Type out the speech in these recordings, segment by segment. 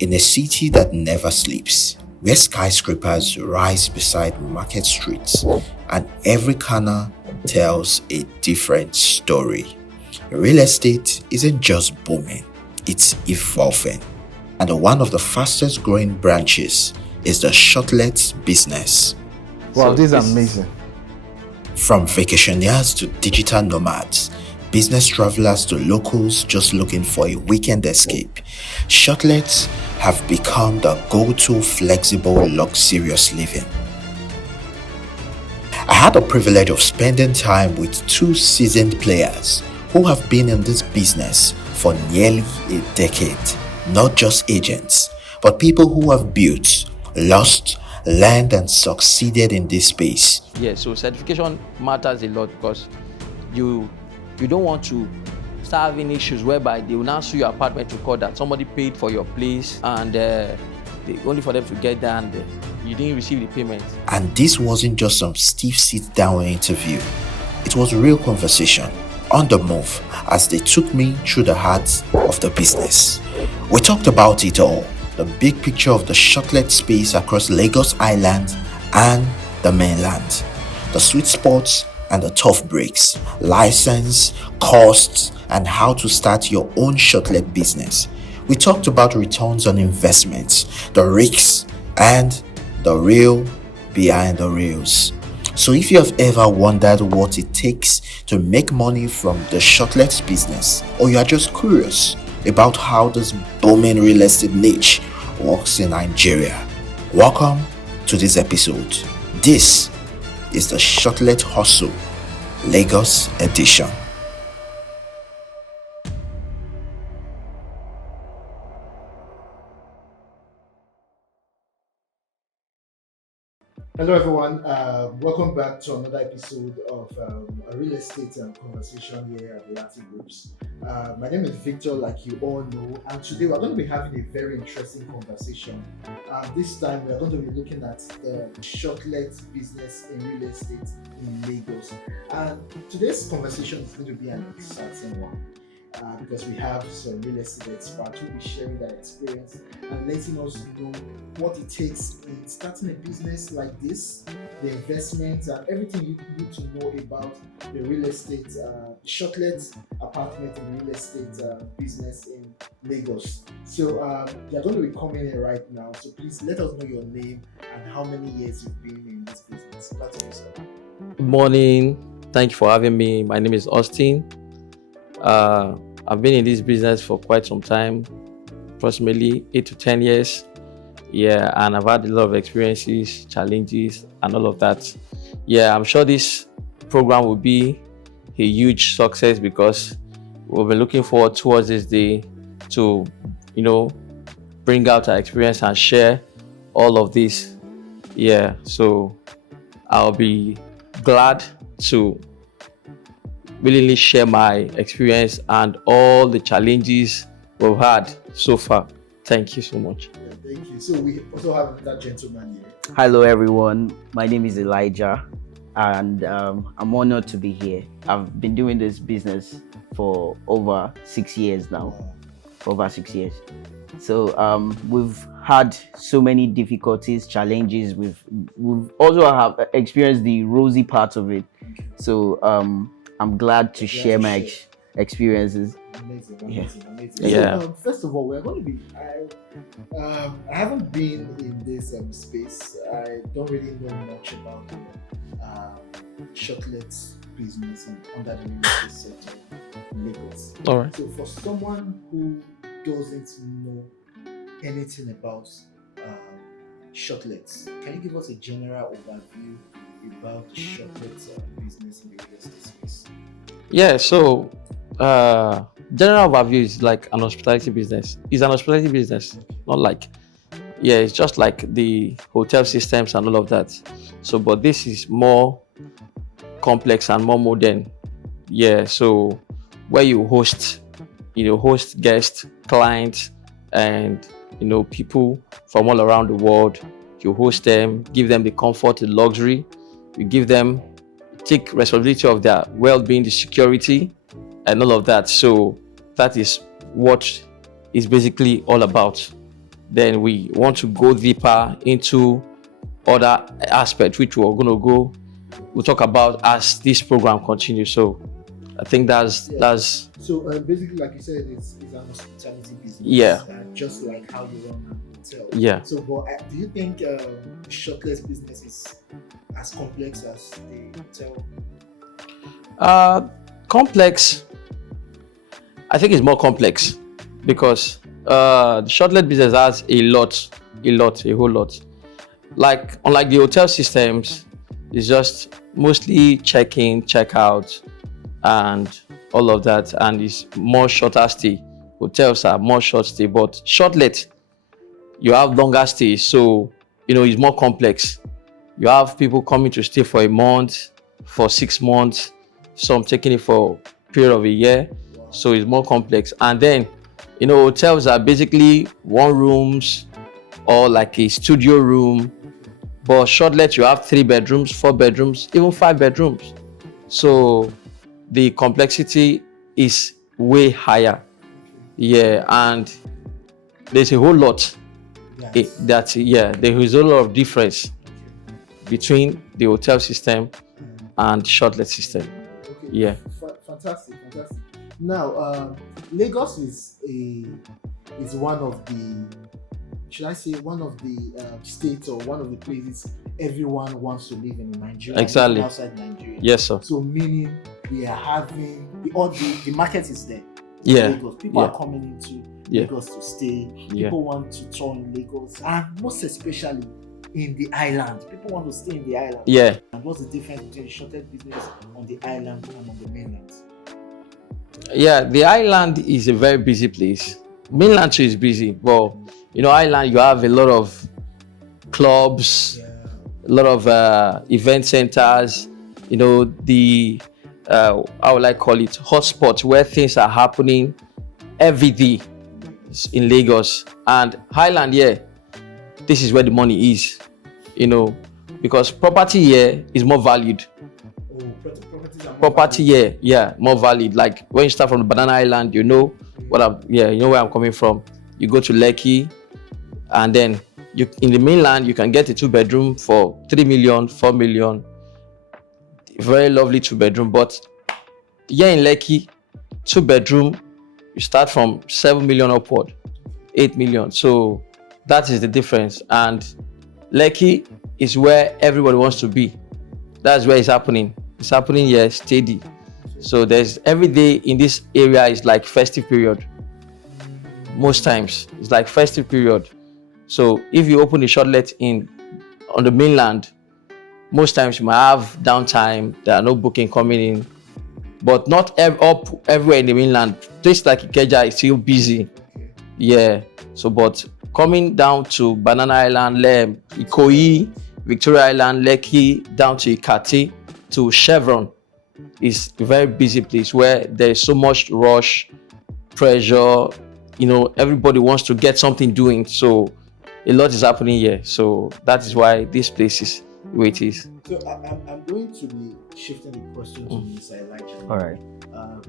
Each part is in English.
In a city that never sleeps, where skyscrapers rise beside market streets and every corner tells a different story, real estate isn't just booming, it's evolving. And one of the fastest growing branches is the shortlet business. Wow, this is amazing. From vacationers to digital nomads, business travelers to locals just looking for a weekend escape, shortlets have become the go-to flexible, luxurious living. I had the privilege of spending time with two seasoned players who have been in this business for nearly a decade. Not just agents, but people who have built, lost, learned, and succeeded in this space. Yeah, so certification matters a lot because you don't want to start having issues whereby they will now sue your apartment to court that somebody paid for your place and only for them to get there and you didn't receive the payment. And this wasn't just some stiff sit-down interview. It was a real conversation, on the move, as they took me through the heart of the business. We talked about it all, the big picture of the shortlet space across Lagos Island and the mainland, the sweet spots and the tough breaks, license, costs, and how to start your own shortlet business. We talked about returns on investments, the risks, and the real behind the reels. So if you have ever wondered what it takes to make money from the shortlet business, or you are just curious about how this booming real estate niche works in Nigeria, welcome to this episode. This is the Shortlet Hustle, Lagos edition. Hello, everyone. Welcome back to another episode of a real estate conversation here at the Latin Groups. My name is Victor, like you all know, and today we're going to be having a very interesting conversation. This time we're going to be looking at the shortlet business in real estate in Lagos. And today's conversation is going to be an exciting one. Because we have some real estate experts who will be sharing their experience and letting us know what it takes in starting a business like this, the investments and everything you need to know about the real estate, shortlet apartment and real estate business in Lagos. So they're going to be coming in right now. So please let us know your name and how many years you've been in this business. Good morning. Thank you for having me. My name is Austin. I've been in this business for quite some time, approximately 8 to 10 years. Yeah, and I've had a lot of experiences, challenges, and all of that. Yeah, I'm sure this program will be a huge success because we'll be looking forward towards this day to, bring out our experience and share all of this. Yeah, so I'll be glad to willingly share my experience and all the challenges we've had so far. Thank you so much. Yeah, thank you. So we also have that gentleman here. Hello everyone, my name is Elijah and I'm honored to be here. I've been doing this business for over 6 years now. Over 6 years. So we've had so many difficulties, challenges. We've also have experienced the rosy part of it. So I'm glad to share my experiences. Amazing. Yeah. So, first of all, we're going to be. I haven't been in this space. I don't really know much about shortlet business under the real estate sector in Lagos. All right. So, for someone who doesn't know anything about shortlets, can you give us a general overview about shortlet business in the real estate space? Yeah, so general overview is like an hospitality business. It's an hospitality business, not like, it's just like the hotel systems and all of that. So, but this is more complex and more modern. Yeah, so where you host guests, clients, and people from all around the world. You host them, give them the comfort, the luxury. You take responsibility of their well-being, the security, and all of that. So that is what is basically all about. Then we want to go deeper into other aspects, which we'll talk about as this program continues. So I think that's So basically, like you said, it's an hospitality business. Yeah. Just like how you run an hotel. Yeah. So, but do you think the shortlist business is as complex as the hotel? Complex. I think it's more complex because the shortlet business has a whole lot. Like unlike the hotel systems, it's just mostly check-in, check-out, and all of that, and it's more shorter stay. Hotels are more short stay, but shortlet, you have longer stay, so it's more complex. You have people coming to stay for a month, for 6 months, some taking it for a period of a year, so it's more complex. And then hotels are basically one rooms or like a studio room, but shortlet you have 3 bedrooms, 4 bedrooms, even 5 bedrooms. So the complexity is way higher. Yeah, and there's a whole lot. Yes. There is a lot of difference between the hotel system and shortlet system. Okay. Yeah. Fantastic. Now, Lagos is one of the, should I say, one of the states or one of the places everyone wants to live in Nigeria. Exactly. Outside Nigeria. Yes, sir. So meaning we are having the market is there. Yeah. Lagos. People are coming into Lagos to stay. People want to tour in Lagos, and most especially in the island. People want to stay in the island. Yeah. And what's the difference between the shortest business on the island and on the mainland? Yeah, the island is a very busy place. Mainland too is busy, but island you have a lot of clubs, a lot of event centers. The how will I call it, hotspots where things are happening every day in Lagos. And Highland, this is where the money is, because property here is more valued. Property here, more valued. Like when you start from the Banana Island, you know where I'm coming from. You go to Lekki, and then in the mainland you can get a 2-bedroom for 3 million, 4 million. Very lovely 2-bedroom, but here in Lekki, 2-bedroom, you start from 7 million upward, 8 million. So that is the difference. And Lekki is where everybody wants to be. That's where it's happening. It's happening here steady. So there's every day in this area is like festive period. Most times it's like festive period. So if you open a shortlet on the mainland, most times you might have downtime. There are no booking coming in, but not everywhere in the mainland. Places like Ikeja is still busy. Yeah. So, but coming down to Banana Island, Ikoyi, Victoria Island, Lekki, down to Ikati, to Chevron, is a very busy place where there is so much rush, pressure. Everybody wants to get something doing. So a lot is happening here. So that is why this place is the way it is. So I'm going to be shifting the question to Mr. Elijah. All right.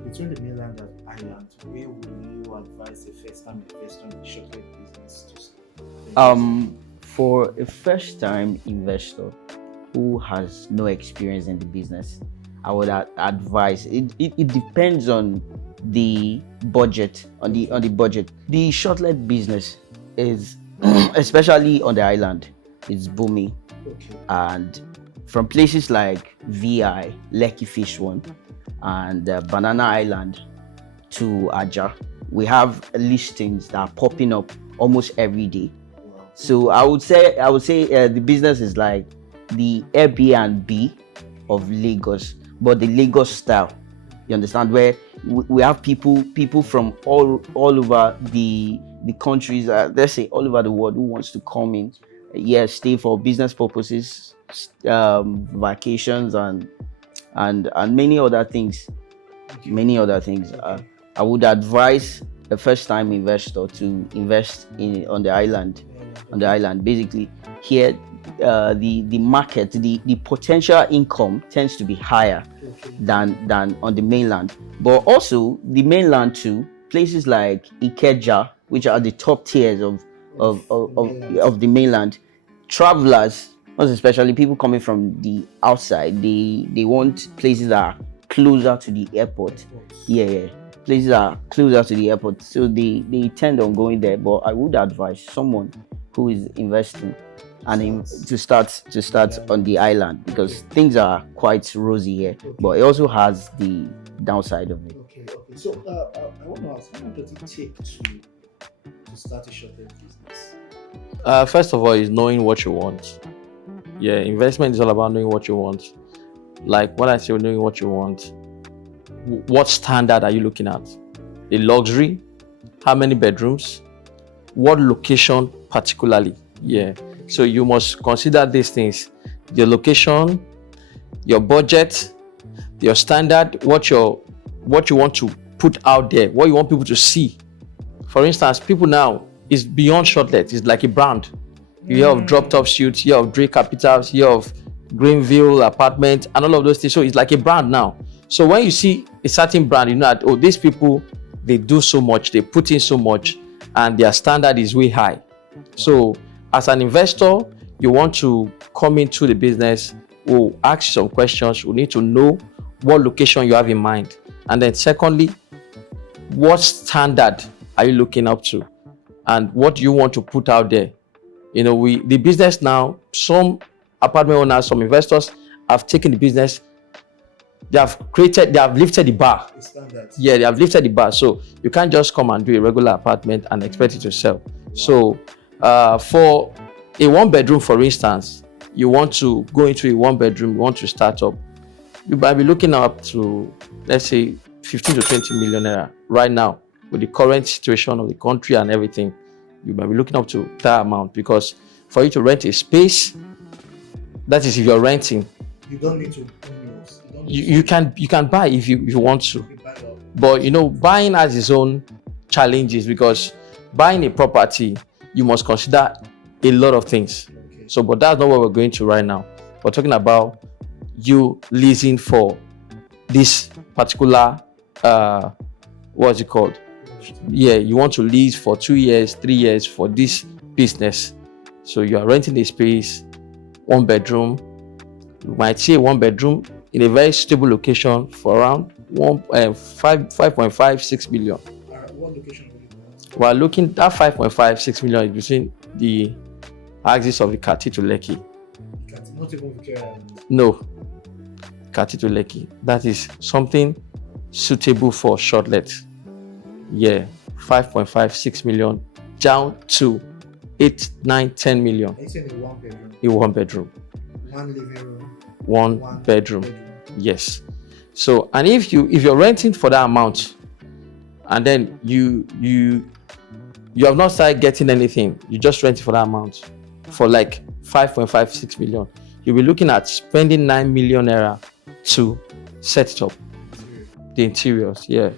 Between the mainland and island, where would you advise a first-time investor in the shortlet business to start? For a first-time investor who has no experience in the business, I would advise it depends on the budget. On the budget, the shortlet business is especially on the island, is booming. Okay. And from places like VI, Lekki Fish One, and Banana Island to Aja, we have listings that are popping up almost every day. Wow. So I would say the business is like the Airbnb of Lagos, but the Lagos style. You understand, where we have people from all over the countries, let's say all over the world, who wants to come in, stay for business purposes, vacations, and many other things. I would advise a first-time investor to invest on the island. Basically, here the market, the potential income tends to be higher than on the mainland. But also the mainland too, places like Ikeja, which are the top tiers of of the mainland. Travelers, most especially people coming from the outside, they want places that are closer to the airport. Yeah. Places are closer to the airport, so they tend on going there. But I would advise someone who is investing and to start on the island, because things are quite rosy here, but it also has the downside of it. Okay. So I want to ask, how much does it take to start a short-term business? First of all, is knowing what you want. Yeah, investment is all about knowing what you want. Like when I say knowing what you want, what standard are you looking at? The luxury? How many bedrooms? What location particularly? Yeah. So you must consider these things: your location, your budget, your standard, what you want to put out there, what you want people to see. For instance, people now is beyond shortlet. It's like a brand. You hear of Drop Top Suits, you hear of Dre Capitals, you hear of Greenville Apartment, and all of those things. So it's like a brand now. So when you see a certain brand, you know that, oh, these people, they do so much, they put in so much, and their standard is way high. So as an investor, you want to come into the business, we'll ask you some questions. We need to know what location you have in mind. And then secondly, what standard are you looking up to? And what do you want to put out there? You know, the business now, some apartment owners, some investors have taken the business, they have lifted the bar. Yeah, they have lifted the bar. So you can't just come and do a regular apartment and expect it to sell. Wow. So for a 1-bedroom, for instance, you want to go into a 1-bedroom, you want to start up, you might be looking up to, let's say, 15 to 20 million naira right now. With the current situation of the country and everything, you might be looking up to that amount, because for you to rent a space, that is if you're renting, you don't need to own yours. You can buy if you want to, but you know, buying has its own challenges, because buying a property, you must consider a lot of things. Okay. So, but that's not what we're going to right now. We're talking about you leasing for this particular what's it called? Yeah, you want to lease for 2 years, 3 years for this business. So you are renting a space, 1-bedroom. You might see a 1-bedroom in a very stable location for around 5.5-6 million. What location are you looking at? We're looking at 5.5-6 million between the axis of the Kati to Lekki. Not even Victoria. No, Kati to Lekki. That is something suitable for shortlet. Yeah, 5.5-6 million down to 8, 9, 10 million. It's in a 1-bedroom. A 1-bedroom. 1 living room. 1 bedroom. Yes. So, and if you're renting for that amount, and then you have not started getting anything, you just rent it for that amount for like 5.5-6 million, you'll be looking at spending 9 million naira to set it up. The interiors, yeah.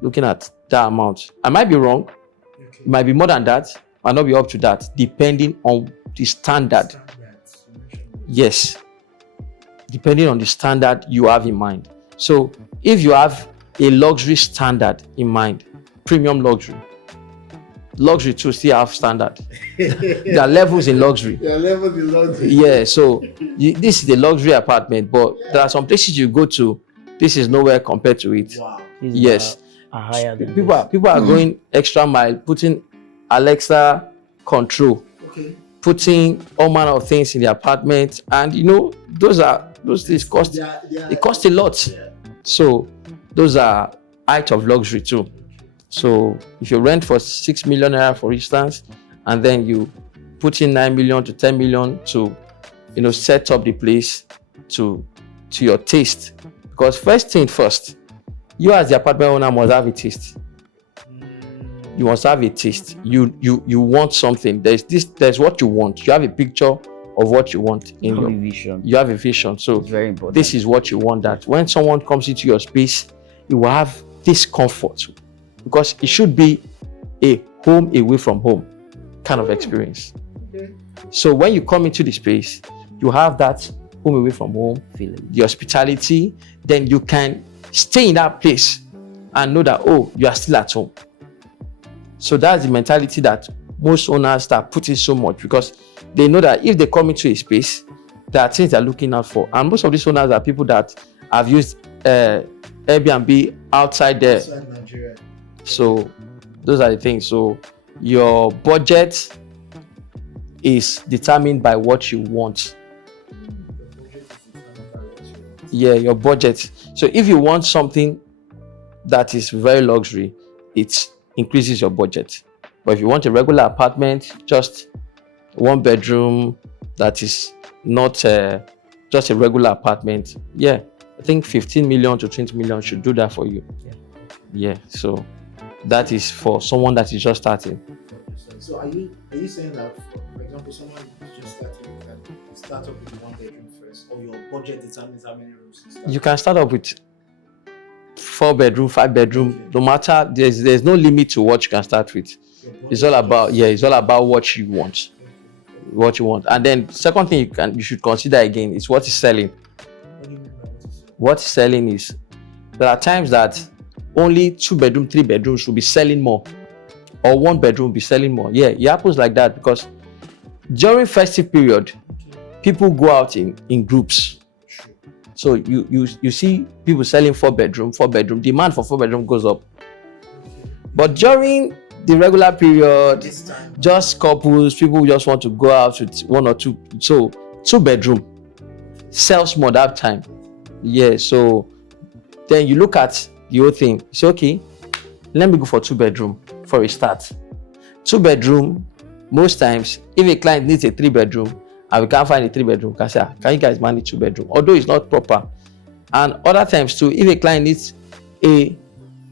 Looking at that amount. I might be wrong. Okay. It might be more than that, might not be up to that, depending on the standard. Yes. Depending on the standard you have in mind. So if you have a luxury standard in mind, premium luxury too still have standard. There are levels in luxury. Yeah, so this is the luxury apartment, but there are some places you go to, this is nowhere compared to it. Wow. Yes. Higher than people are going extra mile, putting Alexa control, okay, putting all manner of things in the apartment, and you know, those things cost. It costs a lot. Yeah. So those are height of luxury too. So if you rent for 6 million naira, for instance, and then you put in 9 million to 10 million to, you know, set up the place to your taste. Because first thing first, you as the apartment owner must have a taste. You must have a taste. You want something. There's what you want. You have a picture of what you want in your vision. You have a vision. So it's very important. This is what you want, that when someone comes into your space, you will have this comfort, because it should be a home away from home kind of experience. Okay. So when you come into the space, you have that home away from home feeling, the hospitality, then you can stay in that place and know that, oh, you are still at home. So that's the mentality that most owners start putting so much because they know that if they come into a space, there are things they're looking out for. And most of these owners are people that have used Airbnb outside there. Outside Nigeria. So those are the things. So your budget is determined by what you want. Yeah, your budget. So if you want something that is very luxury, it increases your budget. But if you want a regular apartment, just 1 bedroom that is not just a regular apartment, yeah, I think 15 million to 20 million should do that for you. Yeah, so that is for someone that is just starting. So are you saying that, for example, someone is just starting, can start up with 1 bedroom first, or your budget determines how many rooms you start? You can start up with 4 bedroom, 5 bedroom, no matter, there's no limit to what you can start with. It's all about what you want. What you want. And then second thing you should consider again is what is selling. What do you mean by what is selling? What is selling is, there are times that only 2 bedroom, 3 bedrooms will be selling more, or 1 bedroom will be selling more. Yeah, it happens like that because during festive period, people go out in groups. So you see people selling 4 bedroom, demand for 4 bedroom goes up. But during the regular period, just couples, people just want to go out with 1 or 2. So 2 bedroom sells more that time. Yeah, so then you look at the whole thing. You say, okay, let me go for 2 bedroom for a start. 2 bedroom, most times, if a client needs a 3 bedroom and we can't find a 3 bedroom, we can say, can you guys manage 2 bedroom? Although it's not proper. And other times too, if a client needs a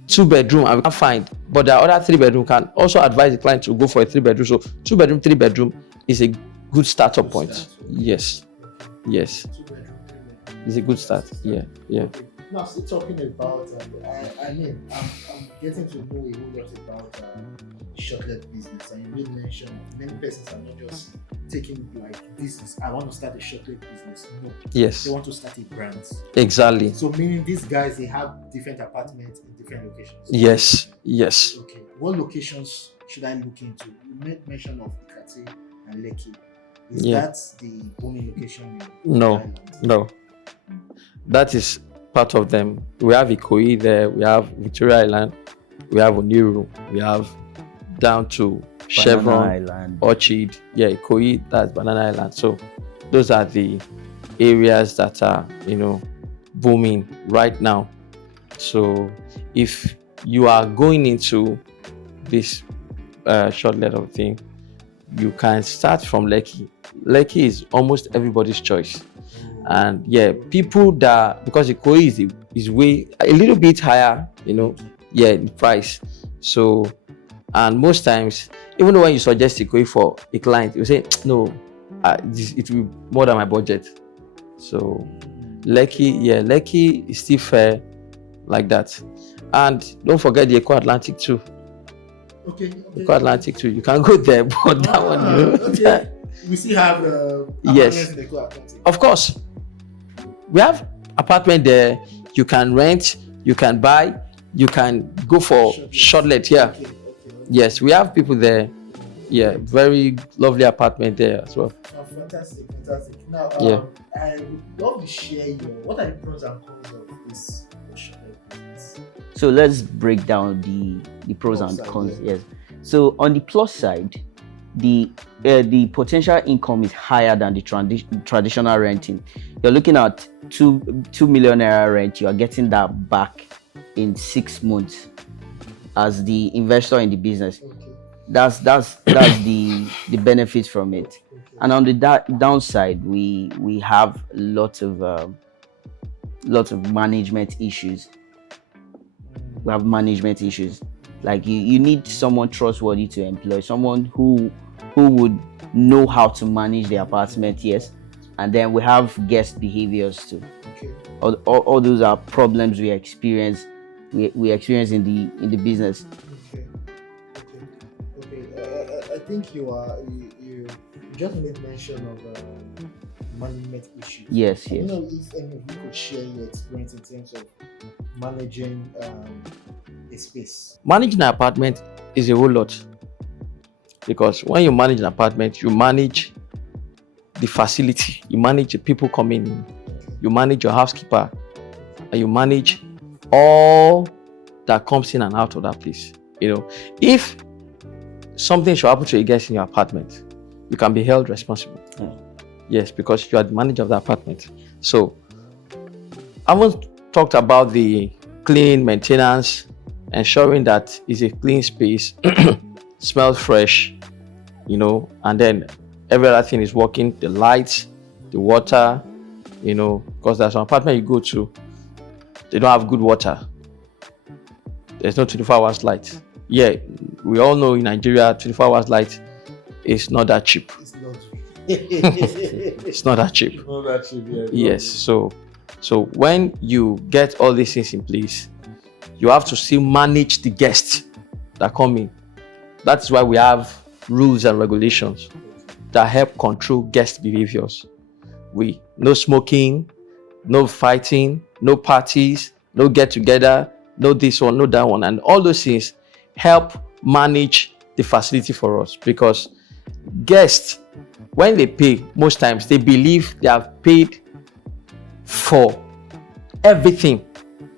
2 bedroom and we can't find, but the other 3 bedroom, can also advise the client to go for a 3 bedroom. So 2 bedroom, 3 bedroom is a good startup point. Yes. 2 bedroom, 3 bedroom. It's a good start. Yeah. Okay. Now, still talking about, I'm getting to know a whole lot about shortlet business, and you did mention many persons are not just taking like business. I want to start a shortlet business. No. Yes. They want to start a brand. Exactly. So meaning these guys, they have different apartments in different locations. Yes. Okay. What locations should I look into? You made mention of Ikate and Lekki. Is that the only location in Thailand? No. That is part of them. We have Ikoyi there, we have Victoria Island, we have Oniru, we have down to Chevron Island. Orchid. Yeah, Ikoyi, that's Banana Island. So those are the areas that are, booming right now. So if you are going into this short letter thing, you can start from Lekki. Lekki is almost everybody's choice. And yeah, people that, because Ikoyi is way a little bit higher, in price. So, and most times, even when you suggest Ikoyi for a client, you say, no, it will be more than my budget. So, Lekki is still fair like that. And don't forget the Eco Atlantic too. Okay. Eco Atlantic too. You can go there, but that one, okay. We still have yes, in the Eco Atlantic. Of course. We have apartment there. You can rent, you can buy, you can go for shortlet. Yeah. Okay. Yes, we have people there. Yeah, very lovely apartment there as well. Oh, fantastic. Now, I would love to share what are the pros and cons of this shortlet business? So let's break down the pros and cons. Yes. So on the plus side, the potential income is higher than the traditional renting. You're looking at 2 million naira rent. You are getting that back in 6 months as the investor in the business. Okay. That's the benefit from it. Okay. And on the downside, we have lots of management issues. We have management issues. Like you need someone trustworthy to employ, someone who would know how to manage the apartment. Yes. And then we have guest behaviors too. Okay. All those are problems we experience in the business. Okay. I think you just made mention of management issues. Yes. I don't know if any of you could share your experience in terms of managing a space. Managing an apartment is a whole lot. Because when you manage an apartment, you manage the facility, you manage the people coming in, you manage your housekeeper, and you manage all that comes in and out of that place. If something should happen to a guest in your apartment, you can be held responsible. Yes, because you are the manager of the apartment. So I haven't talked about the clean maintenance, ensuring that it's a clean space, smells fresh, and then every other thing is working, the lights, the water, because there's an apartment you go to, they don't have good water. There's no 24 hours light. Yeah, we all know in Nigeria, 24 hours light is not that cheap. It's not. It's not that cheap. Not that cheap, yeah. Yes, so when you get all these things in place, you have to still manage the guests that come in. That's why we have rules and regulations that help control guest behaviors. No smoking, no fighting, no parties, no get together, no this one, no that one, and all those things help manage the facility for us, because guests, when they pay, most times they believe they have paid for everything,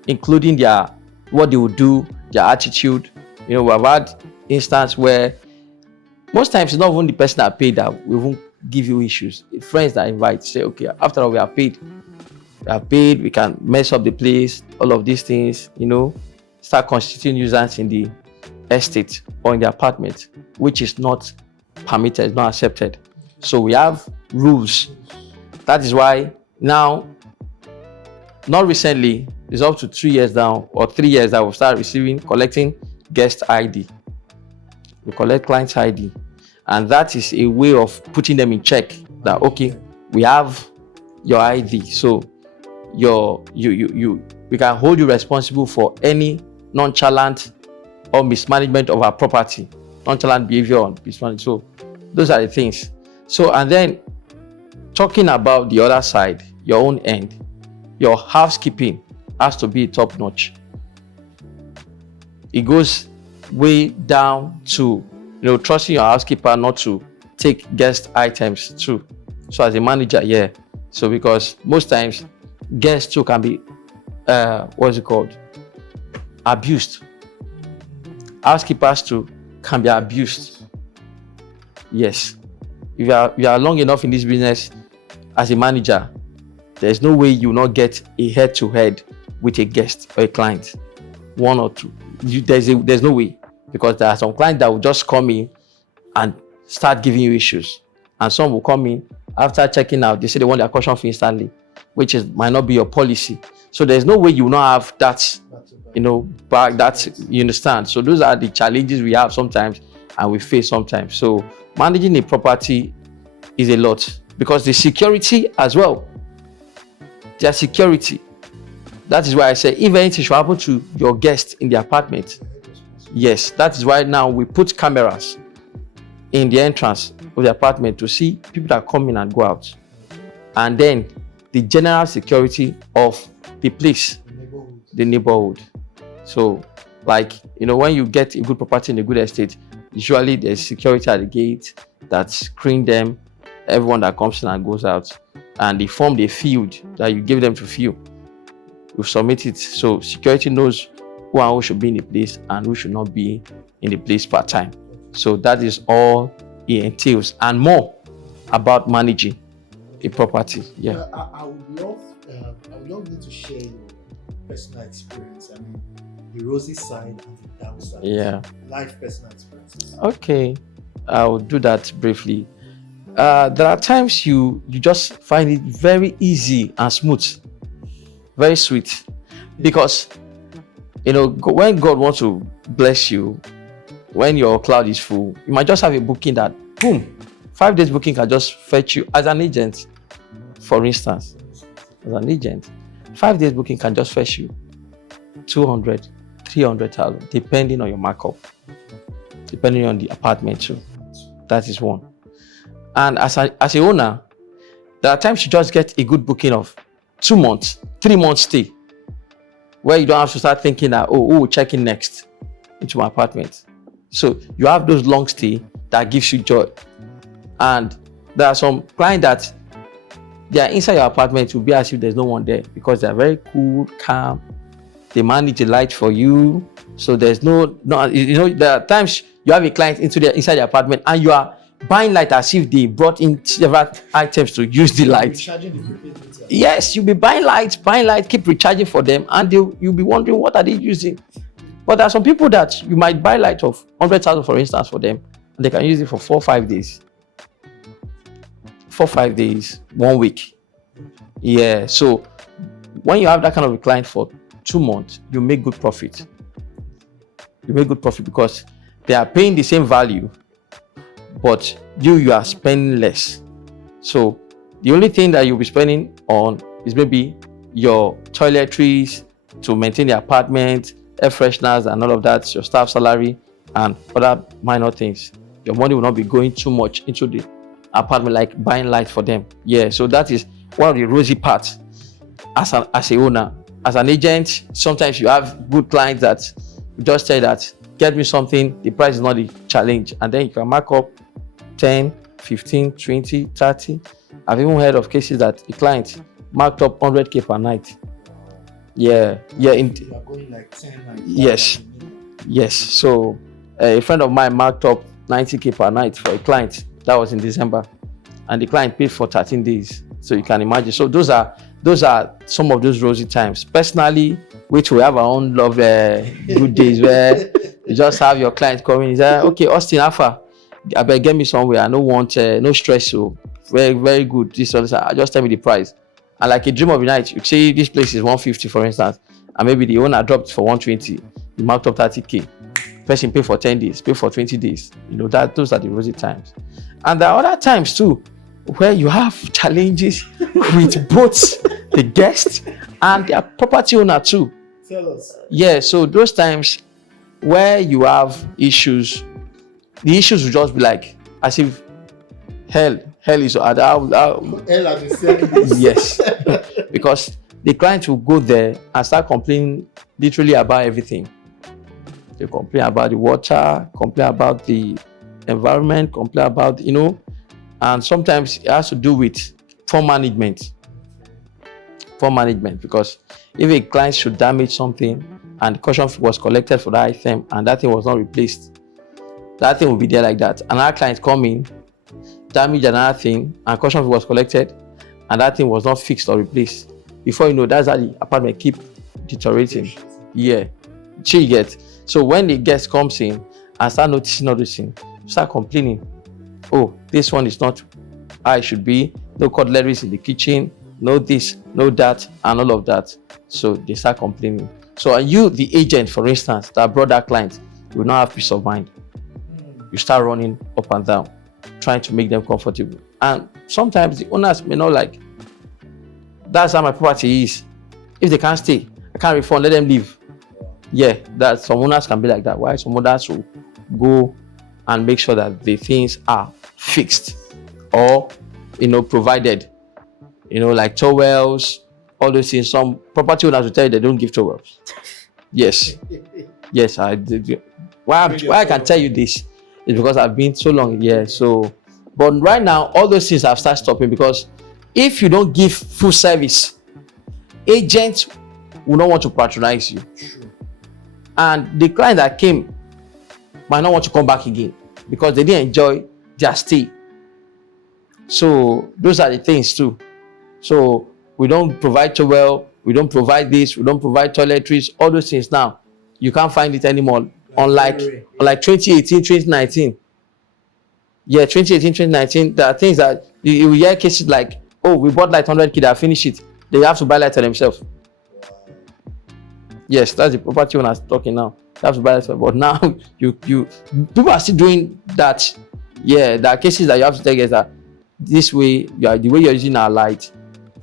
including what they will do, their attitude. We have had instances where most times it's not even the person that paid that will even give you issues. Friends that invite say, okay, after all, we are paid, we can mess up the place, all of these things, start constituting nuisance in the estate or in the apartment, which is not permitted, not accepted. So we have rules. That is why now, not recently, it's up to 3 years now or 3 years that we'll start collecting guest ID. We collect client ID, and that is a way of putting them in check that, okay, we have your ID, so we can hold you responsible for any nonchalant or mismanagement of our property, nonchalant behavior on mismanagement. So those are the things. So, and then talking about the other side, your own end, your housekeeping has to be top notch. It goes way down to trusting your housekeeper not to take guest items too. So as a manager, yeah. So because most times guests too can be abused. Housekeepers too can be abused. Yes. If you are long enough in this business as a manager, there's no way you will not get a head-to-head with a guest or a client. One or two. There's no way, because there are some clients that will just come in and start giving you issues, and some will come in after checking out. They say they want their caution fee instantly, which might not be your policy. So there's no way you will not have that, you understand. So those are the challenges we have sometimes and we face sometimes. So managing a property is a lot, because the security as well. Their security. That is why I say, if anything should happen to your guest in the apartment, yes, that is why now we put cameras in the entrance of the apartment to see people that come in and go out. And then the general security of the place, the neighborhood. So, when you get a good property in a good estate, usually there's security at the gate that screen them, everyone that comes in and goes out, and they form the field that you give them to fill. You submit it, so security knows who and who should be in the place and who should not be in the place part time. So that is all it entails, and more about managing a property. Yeah. I would love you to share your personal experience. I mean, the rosy side and the downside. Yeah. Life personal experiences. Okay, I'll do that briefly. There are times you just find it very easy and smooth, very sweet, because when God wants to bless you, when your cloud is full, you might just have a booking that boom, 5 days booking can just fetch you as an agent. For instance, as an agent, 5 days booking can just fetch you 200, 300,000, depending on your markup, depending on the apartment too. That is one. And as a owner, there are times you just get a good booking of 2 months, 3 months stay, where you don't have to start thinking that, we'll check in next into my apartment. So you have those long stay that gives you joy. And there are some clients that they are inside your apartment, it will be as if there's no one there because they are very cool, calm. They manage the light for you. So there's no, there are times you have a client inside the apartment and you are buying light as if they brought in several items to use the light. Yes, you'll be buying light, keep recharging for them, and you'll be wondering what are they using. But there are some people that you might buy light of 100,000, for instance, for them, and they can use it for 4 or 5 days. 4 or 5 days, 1 week. Yeah, so when you have that kind of a client for 2 months, you make good profit. You make good profit because they are paying the same value, but you are spending less. So the only thing that you'll be spending on is maybe your toiletries to maintain the apartment, air fresheners and all of that, your staff salary and other minor things. Your money will not be going too much into the apartment like buying light for them. Yeah, so that is one of the rosy parts as an owner. As an agent, sometimes you have good clients that just say that, get me something, the price is not the challenge. And then you can mark up 10, 15, 20, 30. I've even heard of cases that the client marked up 100K per night. Yeah. You are going like 10 nights. Yes. So a friend of mine marked up 90K per night for a client. That was in December. And the client paid for 13 days. So you can imagine. So those are some of those rosy times. Personally, which we have our own love good days where you just have your client coming and say, okay, Austin, Alpha, I better get me somewhere. I don't want no stress. So very, very good. This just tell me the price. And like a dream of the night, you say this place is 150, for instance, and maybe the owner dropped for 120. You marked up 30K. Person pay for 10 days, pay for 20 days. Those are the rosy times. And there are other times too, where you have challenges with both the guest and their property owner too. Tell us. Yeah, so those times where you have issues, the issues will just be like as if hell is Hell has been selling this. yes. Because the client will go there and start complaining literally about everything. They complain about the water, complain about the environment, complain about, and sometimes it has to do with fund management. Because if a client should damage something and the caution fee was collected for that item and that thing was not replaced, that thing will be there like that. Another client come in, damage another thing, and caution fee was collected and that thing was not fixed or replaced. Before you know, that's how the apartment keep deteriorating. Yeah, you get. So when the guest comes in and start noticing all these things, start complaining. Oh, this one is not how it should be. No cutlery in the kitchen. No this, no that, and all of that. So they start complaining. So are you the agent, for instance, that brought that client, you will not have peace of mind. You start running up and down, trying to make them comfortable. And sometimes the owners may not like, that's how my property is. If they can't stay, I can't refund, let them leave. Yeah, that some owners can be like that. Why some owners will go and make sure that the things are fixed or provided. Like towels, all those things. Some property owners will tell you they don't give towels. Yes. I did. Why I can tell you this is because I've been so long here. So, but right now all those things have started stopping because if you don't give full service, agents will not want to patronize you. True. And the client that came might not want to come back again because they didn't enjoy their stay. So those are the things too. So we don't provide towel, we don't provide this, we don't provide toiletries, all those things now. You can't find it anymore. Unlike 2018, 2019. Yeah, 2018, 2019, there are things that you will hear cases like, oh, we bought like 100 kids, I finish it. They have to buy light for themselves. Yes, that's the property owners talking now. They have to buy light for, but now people are still doing that. Yeah, there are cases that you have to take it that this way, the way you're using our light.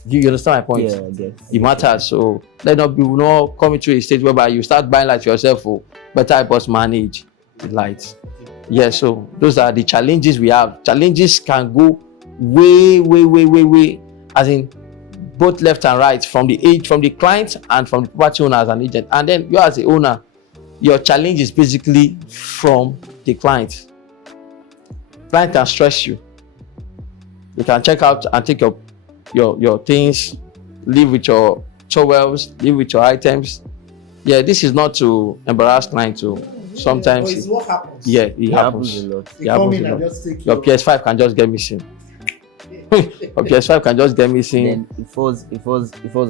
You understand my point? Yeah, I guess. It matters. So let not be not come into a state whereby you start buying light yourself or better help us manage the lights. Yeah, so those are the challenges we have. Challenges can go way, as in both left and right, from the client and from the property owner as an agent. And then you as the owner, your challenge is basically from the client. Client can stress you. You can check out and take your things, leave with your towels, leave with your items. Yeah, this is not to embarrass client too. Sometimes But it's what happens. yeah, it It happens happens. a lot. They It come happens in a and lot. just take Your PS5 can just get missing. Your PS5 can just get missing. Then it falls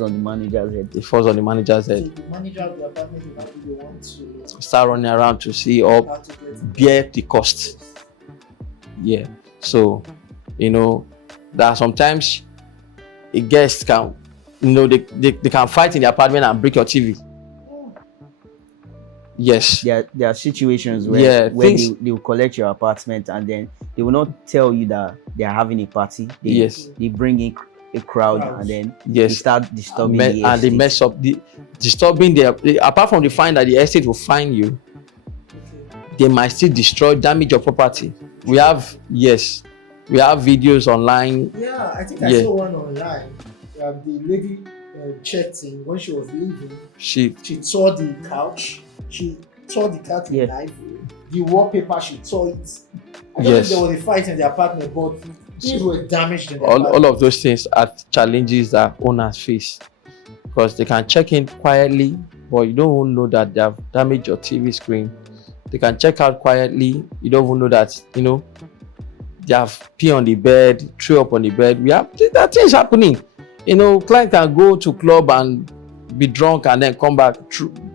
on the manager's head. It falls on the manager's So head. the manager of the apartment will probably want to Start running around to see or how to get bear the cost. Yeah. So, there are sometimes a guest can, they can fight in the apartment and break your TV. Yes. There are situations where, Yeah, they will collect your apartment and then they will not tell you that they are having a party. Yes. They bring in a crowd and then they Yes. start disturbing the And they estate. mess up disturbing apart from the fine that the estate will fine you, they might still damage your property. We have videos online. Yeah, I think I Yeah. saw one online. The lady checked in when she was leaving. She tore the couch. She tore the couch with Yeah. a knife. The wallpaper, she tore it. I don't Yes. think there was a fight in the apartment, but things were damaged in the all apartment. of those things are challenges that owners face, because they can check in quietly, but you don't even know that they have damaged your TV screen. They can check out quietly, you don't even know that they have pee on the bed, throw up on the bed. That things happening. Client can go to club and be drunk and then come back,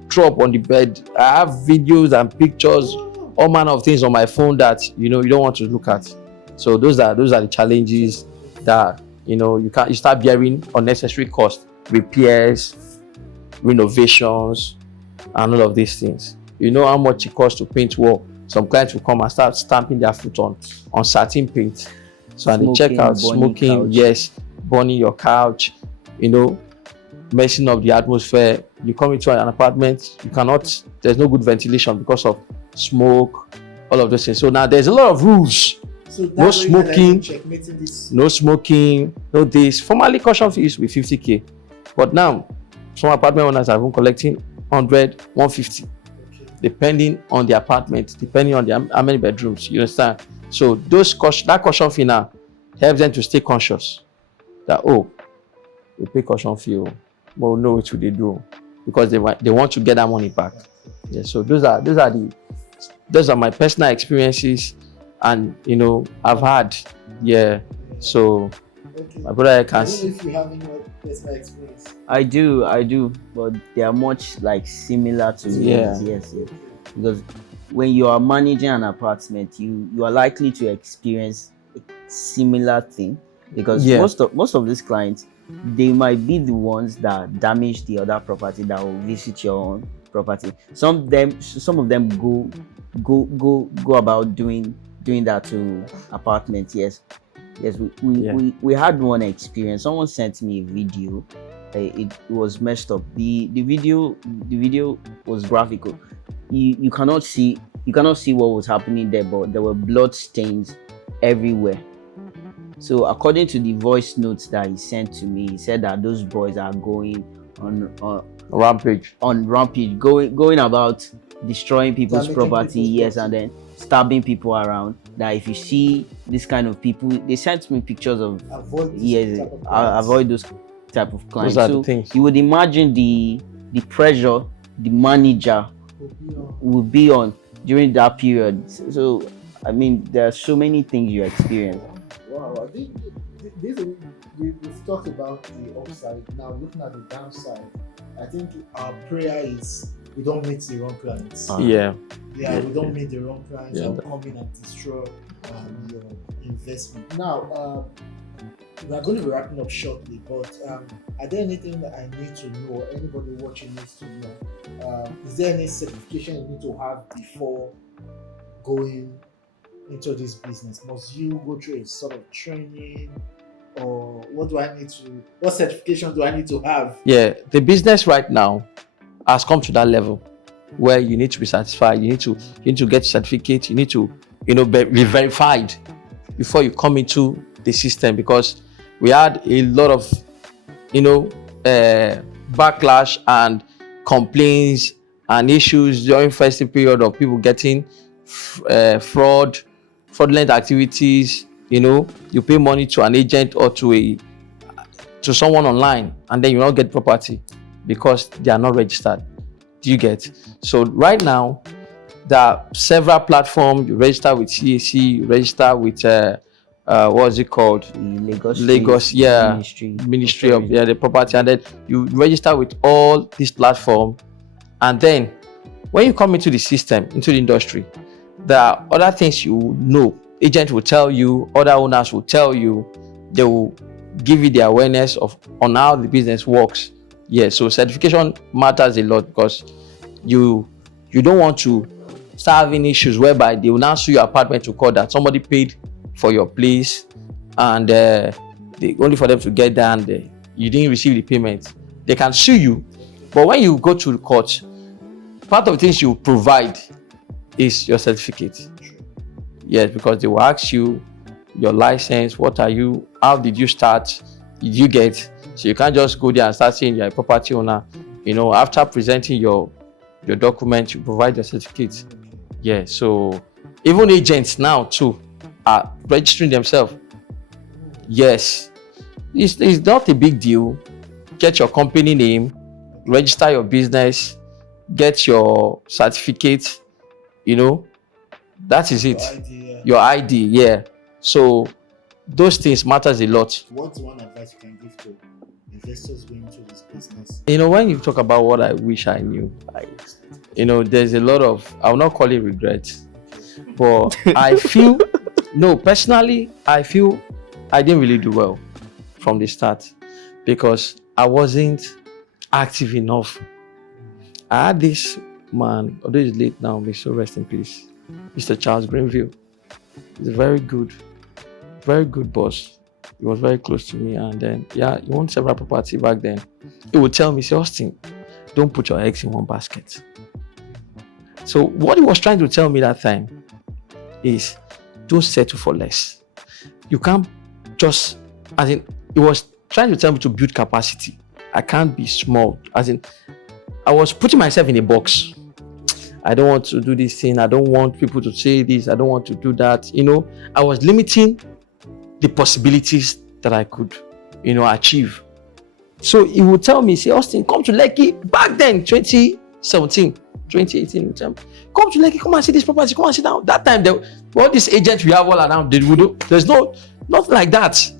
throw up on the bed. I have videos and pictures, all manner of things on my phone that you don't want to look at. So those are the challenges that you start bearing unnecessary costs, repairs, renovations, and all of these things. You know how much it costs to paint wall. Some clients will come and start stamping their foot on certain paint. So and they check out Burning smoking, couch. yes, burning your couch, messing up the atmosphere. You come into an apartment, there's no good ventilation because of smoke, all of those things. So now there's a lot of rules. So that's No why you smoking. checkmating this. No smoking, no this. Formerly caution fee used to be 50k, but now some apartment owners are even collecting 100, 150, depending on the apartment, depending on how many bedrooms. You understand? So that caution fee now helps them to stay conscious that we pay caution fee, but we know what they do, because they want to get that money back. Yeah. So those are my personal experiences, and I've had. Yeah. So Okay. my brother I can don't know see. if you have any personal experience. I do, but they are much like similar to me. Yeah. Yes. Because when you are managing an apartment, you are likely to experience a similar thing, because Yeah. most of these clients, they might be the ones that damage the other property that will visit your own property. Some of them go about doing that to apartments. Yes, we had one experience. Someone sent me a video. It was messed up. The video was graphical. You cannot see what was happening there, but there were blood stains everywhere. So according to the voice notes that he sent to me, he said that those boys are going on Rampage. going about destroying people's Damaging property, people's yes, property. and then stabbing people around. That if you see this kind of people, they sent me pictures of Avoid this yes, type of clients. avoid those type of clients. Those are the So things. you would imagine the pressure the manager will be on during that period. So I mean, there are so many things you experience. Wow, I think we've talked about the upside. Now looking at the downside, I think our prayer is we don't meet the wrong clients. Yeah. We don't meet the wrong clients that will come in and destroy your investment. Now, we are going to be wrapping up shortly, but are there anything that I need to know, or anybody watching needs to know? Is there any certification you need to have before going into this business? Must you go through a sort of training, or what certification do I need to have? Yeah, the business right now has come to that level where you need to be satisfied. You need to get certificate. You need to be verified before you come into the system, because we had a lot of backlash and complaints and issues during festive period of people getting fraud fraudulent activities. You pay money to an agent or to someone online, and then you don't get property because they are not registered. Do you get? So right now, there are several platforms. You register with CAC, you register with what is it called? Lagos, yeah, Ministry of the property, and then you register with all these platforms. And then when you come into the system, into the industry, there are other things agents will tell you, other owners will tell you. They will give you the awareness on how the business works. Yeah, so certification matters a lot, because you don't want to start having issues whereby they will now sue your apartment to court that somebody paid for your place, and only for them to get down there, you didn't receive the payment. They can sue you, but when you go to the court, part of the things you provide is your certificate. Yes, because they will ask you your license, what are you, how did you start, did you get? So you can't just go there and start saying you're a property owner. After presenting your document, you provide your certificate. Yeah, so even agents now too are registering themselves. Yes, it's not a big deal. Get your company name, register your business, get your certificate. That is it. Your ID, yeah. So those things matters a lot. What's one advice you can give to investors going into this business? When you talk about what I wish I knew, there's a lot of, I will not call it regret, but I feel, personally, I feel I didn't really do well from the start, because I wasn't active enough. I had this man, although he's late now, may so rest in peace, Mr. Charles Greenville. He's a very good boss. He was very close to me, and then he owned several property back then. He would tell me, say, Austin, don't put your eggs in one basket. So what he was trying to tell me that time is, don't settle for less. You can't just, he was trying to tell me to build capacity. I can't be small. I was putting myself in a box. I don't want to do this thing. I don't want people to say this. I don't want to do that. I was limiting the possibilities that I could, achieve. So he would tell me, say, Austin, come to Lekki. Back then, 2017, 2018, he would tell me, come to Lekki, come and see this property, come and sit down. That time, all these agents we have all around, there's not like that.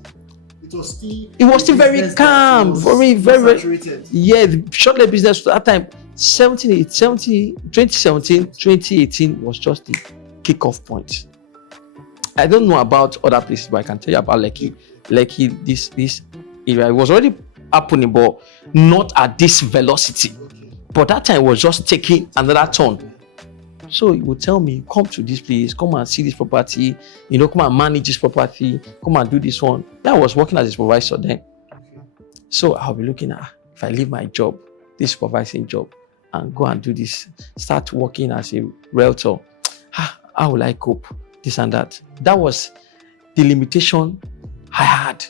It was still very calm, very saturated. Yeah, the short-lived business at that time, 2017, 2018 was just the kickoff point. I don't know about other places, but I can tell you about Lekki. Lekki, this area, it was already happening, but not at this velocity. But that time was just taking another turn. So he would tell me, come to this place, come and see this property, come and manage this property, come and do this one. I was working as a supervisor then. So I'll be looking at, if I leave my job, this supervising job, and go and do this, start working as a realtor, how will I cope? This and that. That was the limitation I had.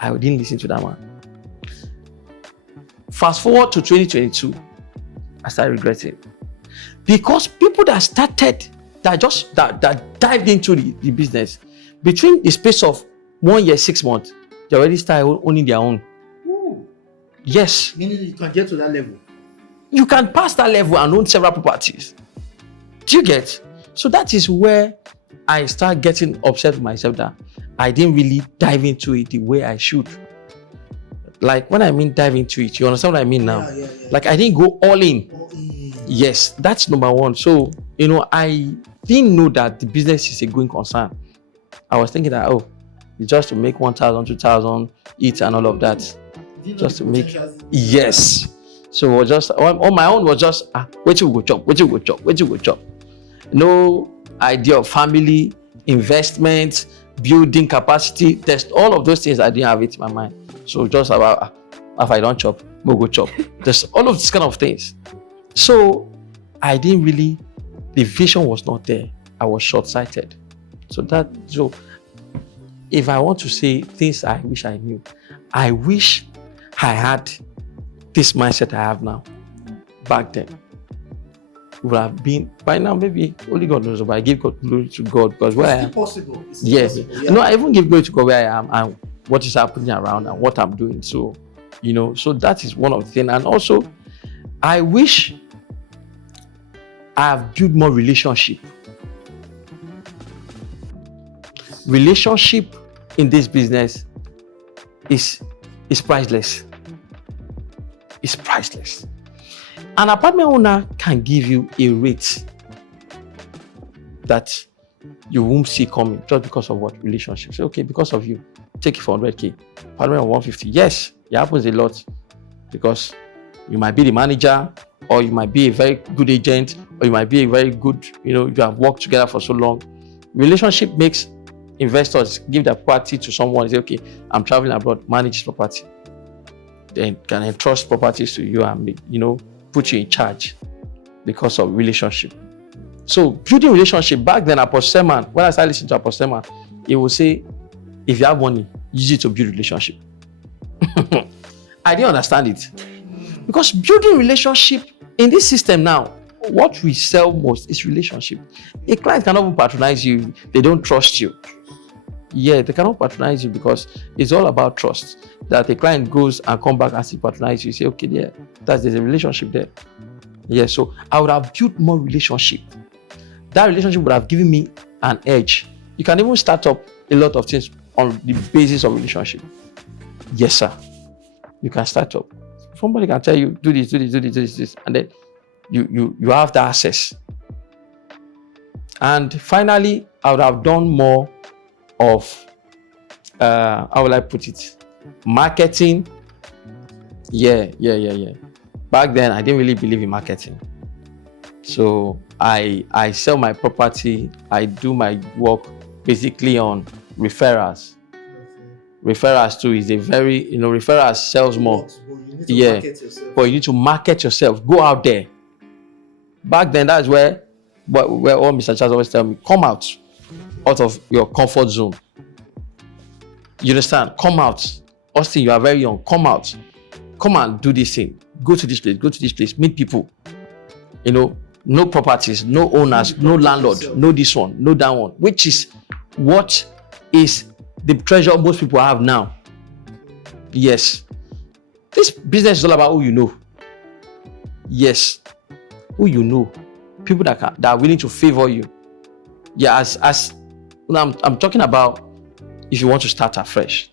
I didn't listen to that man. Fast forward to 2022, I started regretting. Because people that started, that dived into the business, between the space of 1 year, 6 months, they already started owning their own. Ooh. Yes. Meaning you can get to that level. You can pass that level and own several properties. Do you get? So that is where I start getting upset with myself that I didn't really dive into it the way I should. Like when I mean dive into it, you understand what I mean now? Yeah. Like I didn't go all in. Yes, that's number one. So, I didn't know that the business is a going concern. I was thinking that, it's just to make 1,000, 2,000, eat and all of that. Just to make, yes. So it was just, on my own was just, wait till we go chop. No idea of family, investment, building capacity, test, all of those things I didn't have it in my mind. So just about, if I don't chop, we'll go chop. There's all of these kind of things. So I didn't really, the vision was not there. I was short-sighted. So if I want to say things I wish I knew, I wish I had this mindset I have now back then. would have been by now. Maybe only God knows, but I give glory to God because where I am. Possible. Yes. Possible. Yeah. No, I even give glory to God where I am and what is happening around and what I'm doing. So, so that is one of the things. And also, I wish I have built more relationship. Relationship in this business is priceless. It's priceless. An apartment owner can give you a rate that you won't see coming just because of what? Relationships. Okay, because of you, take it for 100K. Apartment of 150. Yes, it happens a lot because you might be the manager, or you might be a very good agent, or you might be a very good, you have worked together for so long. Relationship makes investors give their property to someone and say, okay, I'm traveling abroad, manage this property. Then can entrust properties to you and put you in charge because of relationship. So building relationship, back then Apostle Sermon, when I started listening to Apostle Sermon, he will say, if you have money, use it to build relationship. I didn't understand it. Because building relationship in this system now, what we sell most is relationship. A client cannot even patronize you. They don't trust you. Yeah, they cannot patronize you because it's all about trust. That a client goes and come back and still patronize you. You say, okay, yeah, there's a relationship there. Yeah, so I would have built more relationship. That relationship would have given me an edge. You can even start up a lot of things on the basis of relationship. Yes, sir. You can start up. Somebody can tell you, do this, and then you have the access. And finally, I would have done more of, how will I put it? Marketing. Yeah. Back then, I didn't really believe in marketing. So I sell my property. I do my work basically on referrals. Referrals too is a very, referrals sells more. But you need to market yourself. But you need to market yourself. Go out there. Back then, that's where all Mr. Charles always tell me, come out of your comfort zone. You understand? Come out. Austin, you are very young. Come out. Come and do this thing. Go to this place. Meet people. No properties, no owners, no landlord, no this one, no that one. Which is what is the treasure most people have now. Yes. This business is all about who you know. Yes. Who you know. People that are willing to favor you. Yeah, I'm talking about if you want to start afresh.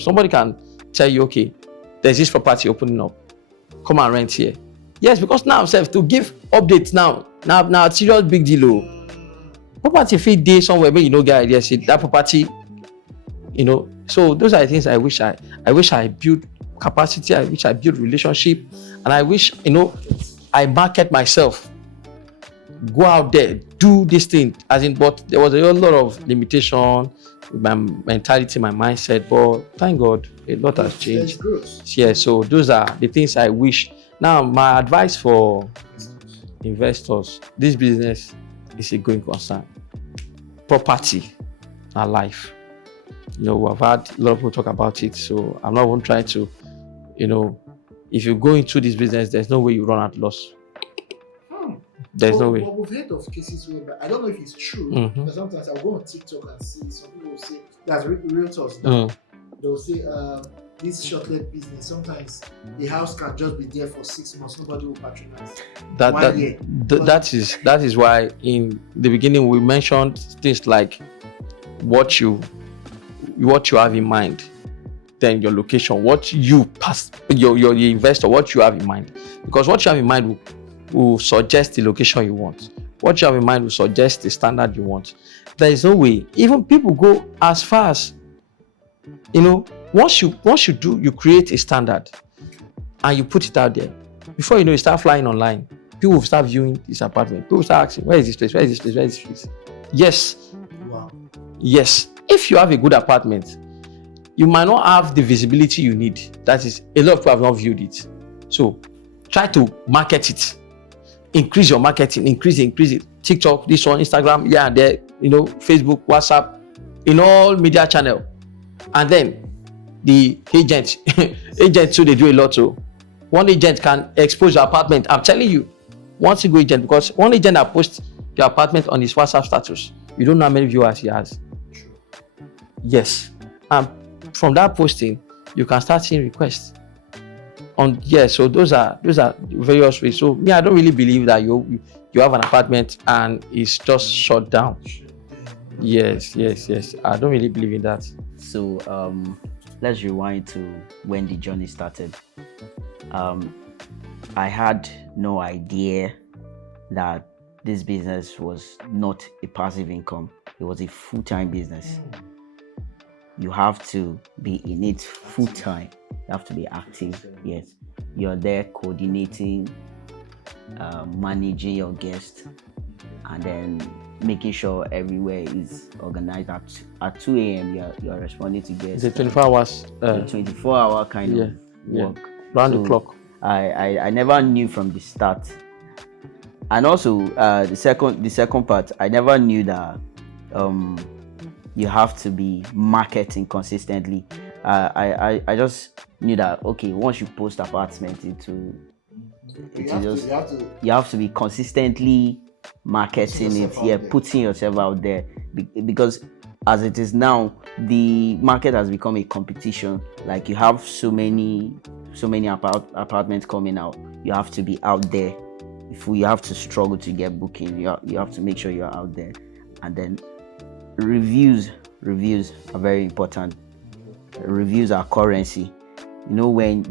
Somebody can tell you, okay, there's this property opening up. Come and rent here. Yes, because now to give updates now it's serious big deal. Property fee day somewhere, but get idea. See that property, So those are the things I wish I built capacity. I wish I built relationship, and I wish I market myself. Go out there, do this thing. But there was a lot of limitation with my mentality, my mindset. But thank God, a lot has changed. Yeah, so those are the things I wish. Now, my advice for investors: this business is a going concern. Property and life. We've had a lot of people talk about it, so I'm not even trying to, if you go into this business, there's no way you run at loss. There's no way. But we've heard of cases where, I don't know if it's true, but sometimes I'll go on TikTok and see some people will say, that's realtors now. They'll say, this short-let business, sometimes the house can just be there for 6 months, nobody will patronize. That is why in the beginning we mentioned things like what you have in mind, then your location, what you pass, your investor, what you have in mind, because what you have in mind will suggest the location you want. What you have in mind will suggest the standard you want. There is no way. Even people go as far as, once you do, you create a standard and you put it out there. Before you start flying online. People will start viewing this apartment. People will start asking, where is this place? Where is this place? Where is this place? Yes. Wow. Yes. If you have a good apartment, you might not have the visibility you need. That is, a lot of people have not viewed it. So try to market it. Increase your marketing. Increase it. TikTok, this one, Instagram, yeah, there, Facebook, WhatsApp, in all media channel. And then the agents too, they do a lot too. One agent can expose your apartment. I'm telling you, one single agent, because one agent that posts your apartment on his WhatsApp status, you don't know how many viewers he has. True. Yes. And from that posting, you can start seeing requests. So those are various ways. So I don't really believe that you have an apartment and it's just shut down. Yes. I don't really believe in that. So let's rewind to when the journey started. I had no idea that this business was not a passive income. It was a full-time business. You have to be in it full-time. You have to be active. Yes, you're there coordinating, managing your guests, and then making sure everywhere is organized. At 2 a.m. you're responding to guests. It's a 24 hours. 24-hour kind of work. Round the clock. I never knew from the start. And also the second part, I never knew that you have to be marketing consistently. I just knew that, okay, once you post apartment, you have to be consistently marketing it, putting yourself out there, because as it is now, the market has become a competition. Like, you have so many apartments coming out. You have to be out there. If you have to struggle to get booking, you have to make sure you're out there. And then reviews are very important. Reviews are currency. You know, when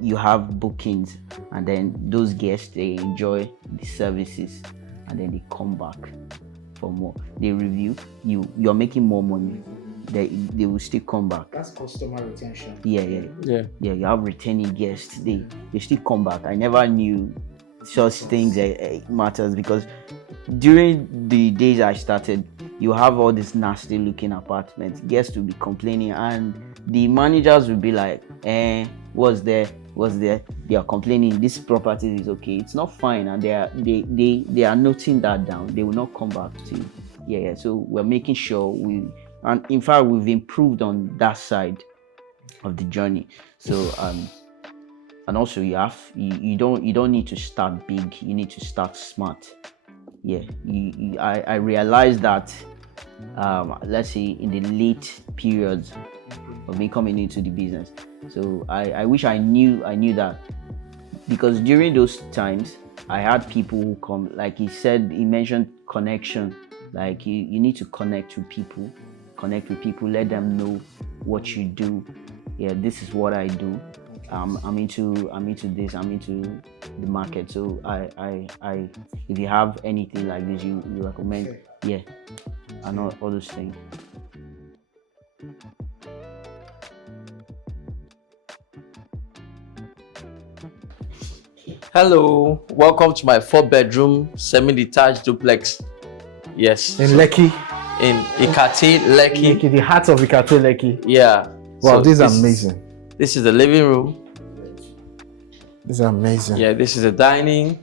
you have bookings and then those guests, they enjoy the services and then they come back for more. They review, you're making more money. They will still come back. That's customer retention. Yeah. You have returning guests. They still come back. I never knew such things matters, because during the days I started, you have all these nasty looking apartments. Guests will be complaining, and the managers will be like, what's there? They are complaining. This property is okay. It's not fine, and they are noting that down. They will not come back to you. Yeah. So we're making sure and in fact, we've improved on that side of the journey. So and also you don't need to start big. You need to start smart. Yeah. I realized that let's say in the late periods of me coming into the business. So I wish I knew that, because during those times I had people who come, like he mentioned connection. Like you need to connect with people, let them know what you do. Yeah, this is what I do. I'm into this, I'm into the market. So I if you have anything like this, you recommend, yeah, and all those things. Hello, welcome to my 4-bedroom semi-detached duplex. Yes. In Lekki. In Ikate, Lekki. The heart of Ikate, Lekki. Yeah. Wow, this is amazing. This is the living room. This is amazing. Yeah, this is the dining.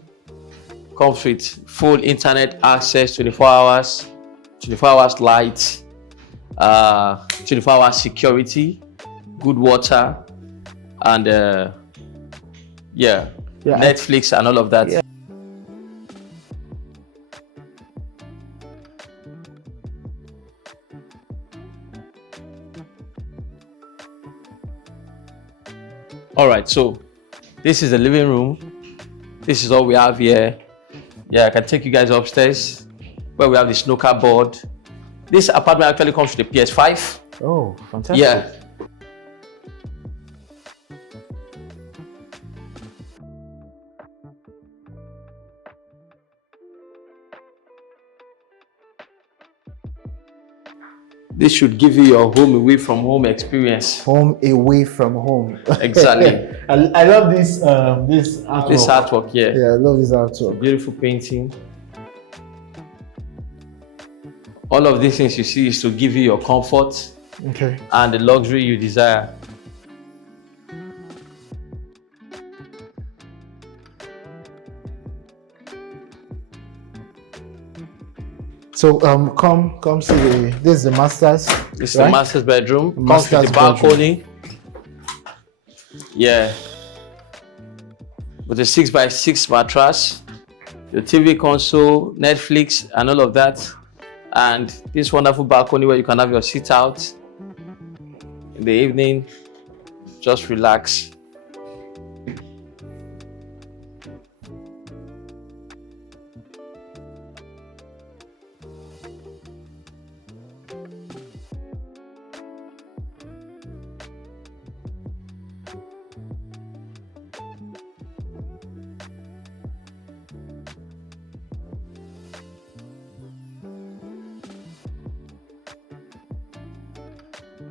Comes with full internet access, 24 hours light, 24 hours security, good water, and Netflix and all of that. Yeah. All right, so this is the living room. This is all we have here. Yeah, I can take you guys upstairs where we have the snooker board. This apartment actually comes with a PS5. Oh, fantastic. Yeah. This should give you your home away from home experience. Home away from home. Exactly. I love this artwork. This artwork, yeah. Yeah, I love this artwork. Beautiful painting. All of these things you see is to give you your comfort, okay, and the luxury you desire. So come see this is the master's. This is the master's bedroom. Comes with the balcony. Yeah. With a 6x6 mattress. your TV console, Netflix, and all of that. And this wonderful balcony where you can have your sit out in the evening, just relax.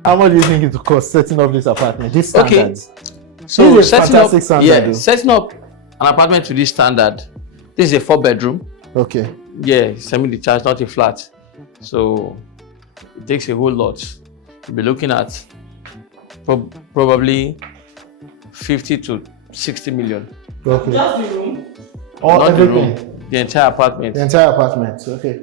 How much do you think it will cost setting up this apartment? This Okay. standards. So This is a setting up, fantastic standard, yeah, though. setting up an apartment to this standard. This is a 4-bedroom. Okay. Yeah, semi-detached, not a flat. So it takes a whole lot. You'll be looking at probably 50 to 60 million. Okay. Just the room. All Not the everything. room, the entire apartment. The entire apartment. Okay.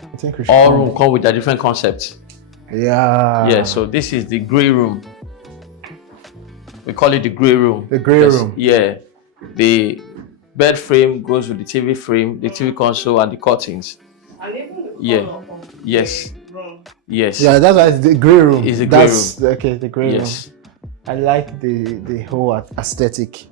I think we should All come- room come with a different concept. Yeah. Yeah, so this is the grey room. We call it the grey room. The grey room. Yeah. The bed frame goes with the TV frame, the TV console, and the curtains. And even the Yeah. color of Yes. the room. Yes. Yeah, that's why it's the grey room. It's the grey That's okay, the grey Yes. room. I like the whole aesthetic.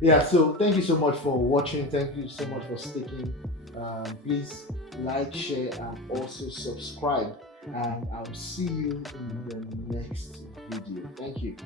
Yeah, so thank you so much for watching. Thank you so much for sticking. Please like, share, and also subscribe. And I'll see you in the next video. Thank you.